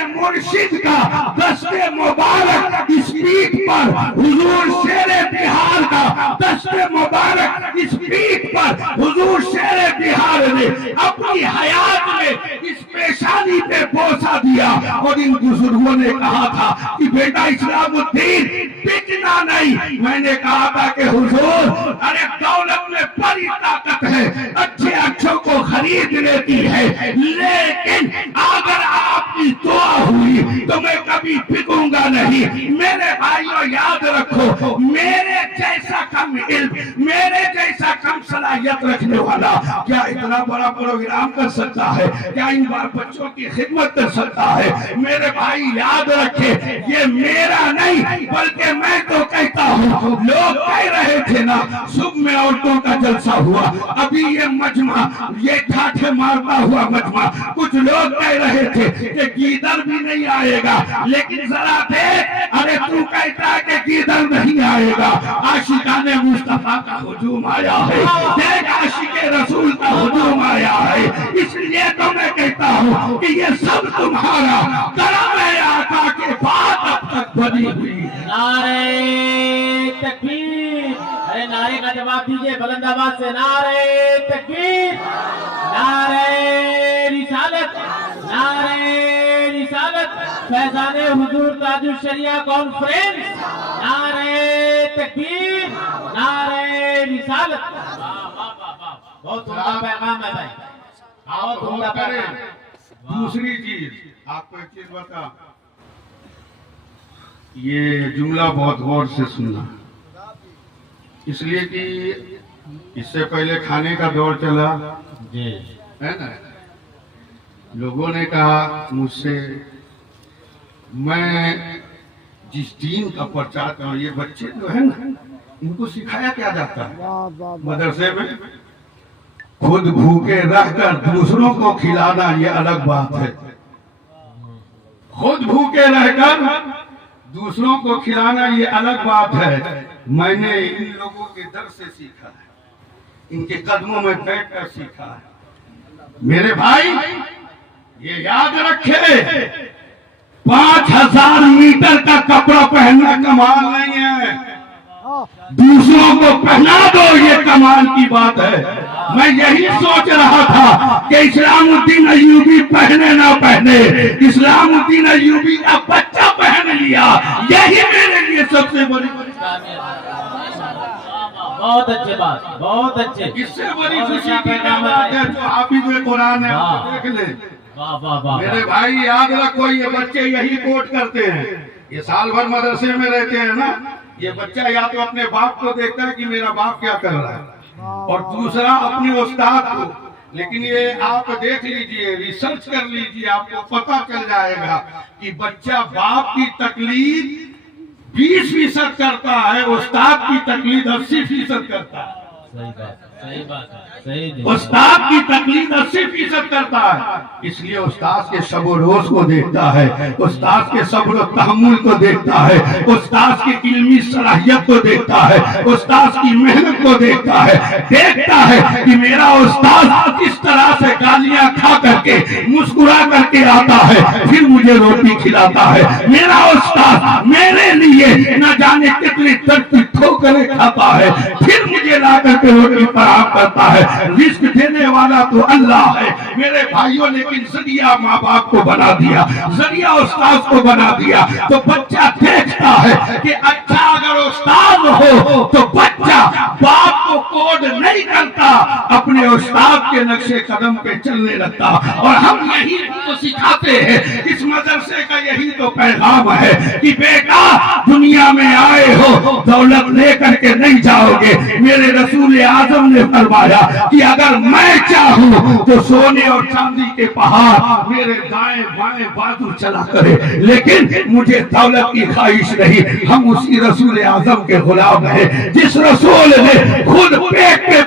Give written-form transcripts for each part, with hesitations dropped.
اپنے مرشد کا دست مبارک اس پیٹھ پر، حضور شیر بہار کا دست مبارک اس پیٹھ پر حضور شیر بہار نے اپنی حیات میں اس پیشانی پہ بوسہ دیا، اور ان بزرگوں نے کہا تھا کہ بیٹا اسلام الدین بکنا نہیں۔ میں نے کہا تھا کہ حضور ارے دولت میں بڑی طاقت ہے، اچھے اچھوں کو خرید لیتی ہے، لیکن اگر آپ کی دعا ہوئی تو میں کبھی بکوں گا نہیں۔ میرے بھائیوں یاد رکھو، میرے جیسا کم علم، میرے جیسا کم صلاحیت رکھنے والا کیا اتنا بڑا پروگرام کر سکتا ہے؟ کیا ان بچوں کی خدمت کر سکتا ہے؟ میرے بھائی یاد رکھے، یہ میرا نہیں بلکہ میں تو کہتا ہوں، لوگ کہہ رہے تھے نا صبح میں عورتوں کا جلسہ ہوا، ابھی یہ مجمع، یہ ٹھاٹھے مارتا ہوا مجمع، کچھ لوگ کہہ رہے تھے کہ گیدڑ بھی نہیں آئے گا، لیکن ذرا دیکھ، ارے تو کہتا ہے کہ گیدڑ نہیں آئے گا، عاشقان مصطفیٰ کا ہجوم آیا ہے، دیکھ عاشق رسول کا ہجوم آیا ہے۔ اس لیے تو میں کہتا ہوں کہ یہ سب تمہارا کرم ہے، آقا کے بعد اب تک بنی ہوئی۔ نعرہ تکبیر، ارے نعرے کا جواب دیجئے بلند آواز سے، نعرہ تکبیر، نعرہ رسالت، نعرہ رسالت، فیضان حضور تاج الشریعہ کانفرنس، نعرہ تکبیر، نعرہ رسالت۔ بہت عمدہ پیغام ہے بھائی، بہت عمدہ پیغام۔ دوسری چیز آپ کو ایک چیز بتا، یہ جملہ بہت غور سے سننا، اس لیے کہ اس سے پہلے کھانے کا دور چلا ہے نا، لوگوں نے کہا مجھ سے، میں جس دین کا پرچار کروں، یہ بچے جو ہے نا ان کو سکھایا کیا جاتا ہے مدرسے میں؟ خود بھوکے رہ کر دوسروں کو کھلانا یہ الگ بات ہے، خود بھوکے رہ کر دوسروں کو کھلانا یہ الگ بات ہے۔ میں نے ان لوگوں کے در سے سیکھا ہے، ان کے قدموں میں بیٹھ کر سیکھا ہے۔ میرے بھائی یہ یاد رکھے، 5000 میٹر کا کپڑا پہننا کمال نہیں ہے، دوسروں کو پہنا دو یہ کمال کی بات ہے۔ میں یہی سوچ رہا تھا کہ اسلام الدین ایوبی پہنے نہ پہنے، اسلام الدین ایوبی کا بچہ پہن لیا، یہی میرے لیے سب سے بڑی بہت اچھے بات، بہت اچھے، اس سے بڑی خوشی کی بات ہے جو حافظ قرآن ہے، دیکھ لیں۔ میرے بھائی یاد رکھو، یہ بچے یہی کوٹ کرتے ہیں، یہ سال بھر مدرسے میں رہتے ہیں نا، یہ بچہ یا تو اپنے باپ کو دیکھتا ہے کہ میرا باپ کیا کر رہا ہے، اور دوسرا اپنے استاد کو۔ لیکن یہ آپ دیکھ لیجئے، ریسرچ کر لیجئے، آپ کو پتہ چل جائے گا کہ بچہ باپ کی تقلید 20% کرتا ہے، استاد کی تقلید 80% کرتا ہے۔ صحیح بات ہے، استاد کی تقلید 80% کرتا ہے، اس لیے استاد کے شب و روز کو دیکھتا ہے، استاد کے صبر و تحمل کو دیکھتا ہے، استاد کی علمی صلاحیت کو دیکھتا ہے، استاد کی محنت کو دیکھتا ہے کہ میرا استاد کس طرح سے گالیاں کھا کر کے مسکرا کر کے آتا ہے، پھر مجھے روٹی کھلاتا ہے، میرا استاد میرے لیے نہ جانے کتنی درد کی ٹھوکریں کھاتا ہے، پھر مجھے لا کر کے روٹی فراہم کرتا ہے۔ رزق دینے والا تو اللہ ہے میرے بھائیوں، لیکن ذریعہ ماں باپ کو بنا دیا، ذریعہ استاد کو بنا دیا، تو بچہ دیکھتا ہے کہ اچھا اگر استاد ہو تو بچہ باپ کو کوڈ نہیں کرتا، اپنے استاد کے نقش قدم پہ چلنے لگتا۔ اور ہم یہی تو سکھاتے ہیں، اس مدرسے کا یہی تو پیغام ہے کہ بیٹا دنیا میں آئے ہو دولت لے کر کے نہیں جاؤ گے۔ میرے رسول اعظم نے فرمایا کہ اگر میں چاہوں تو سونے اور چاندی کے پہاڑ میرے دائیں بائیں بازو چلا کرے، لیکن مجھے دولت کی خواہش نہیں۔ ہم اسی رسول اعظم کے غلام ہیں جس رسول نے خود پیٹ پہ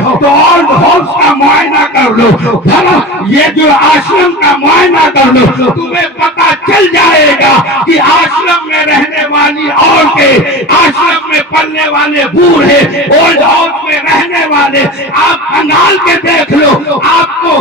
ہو تو اولڈ ہاؤس کا معائنہ کر لو، یہ جو آشرم کا معائنہ کر لو، تمہیں پتہ چل جائے گا کہ آشرم میں رہنے والی عورتیں، آشرم میں پلنے والے بوڑھے، اولڈ ہاؤس میں رہنے والے، آپ کھنگال کے دیکھ لو، آپ کو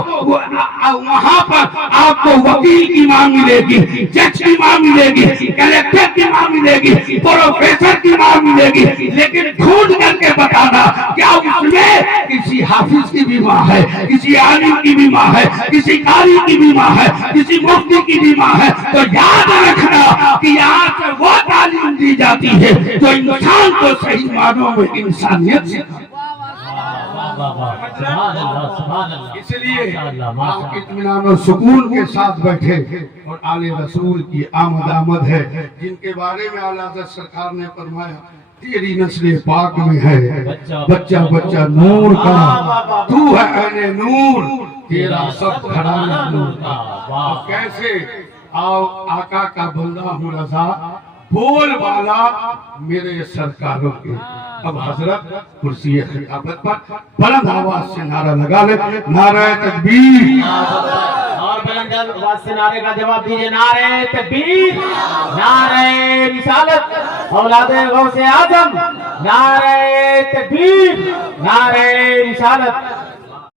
وہاں پر آپ کو وکیل کی ماں ملے گی، جج کی ماں ملے گی، کلیکٹر کی ماں ملے گی، پروفیسر کی ماں ملے گی، لیکن ڈھونڈ کر کے بتانا کیا اس میں کسی حافظ کی بھی ماں ہے، کسی عالم کی بھی ماں ہے، کسی قاری کی بھی ماں ہے، کسی مفتی کی بھی ماں ہے؟ تو یاد رکھنا کہ یہاں سے وہ تعلیم دی جاتی ہے جو انسان کو صحیح معنوں میں انسانیت سکھاتی ہے۔ سبحان اللہ سبحان اللہ۔ اس لیے آپ اطمینان و سکون کے ساتھ بیٹھے اور آل رسول کی آمد ہے، جن کے بارے میں اعلیٰ حضرت سرکار نے فرمایا تیری نسل پاک میں ہے بچہ بچہ نور کا، تو ہے عین نور، تیرا سب گھرانہ نور کا۔ کیسے آقا کا بندہ ہوں رضا، بول والا میرے سرکاروں کے۔ اب حضرت کرسی خلافت پر بلند آواز سے نعرہ لگا لے، نعرہ تکبیر، اور بلند آواز سے نعرے کا جواب دیجئے، نعرہ تکبیر، نعرہ رسالت اولاد غوث اعظم، نعرہ تکبیر، نعرہ رسالت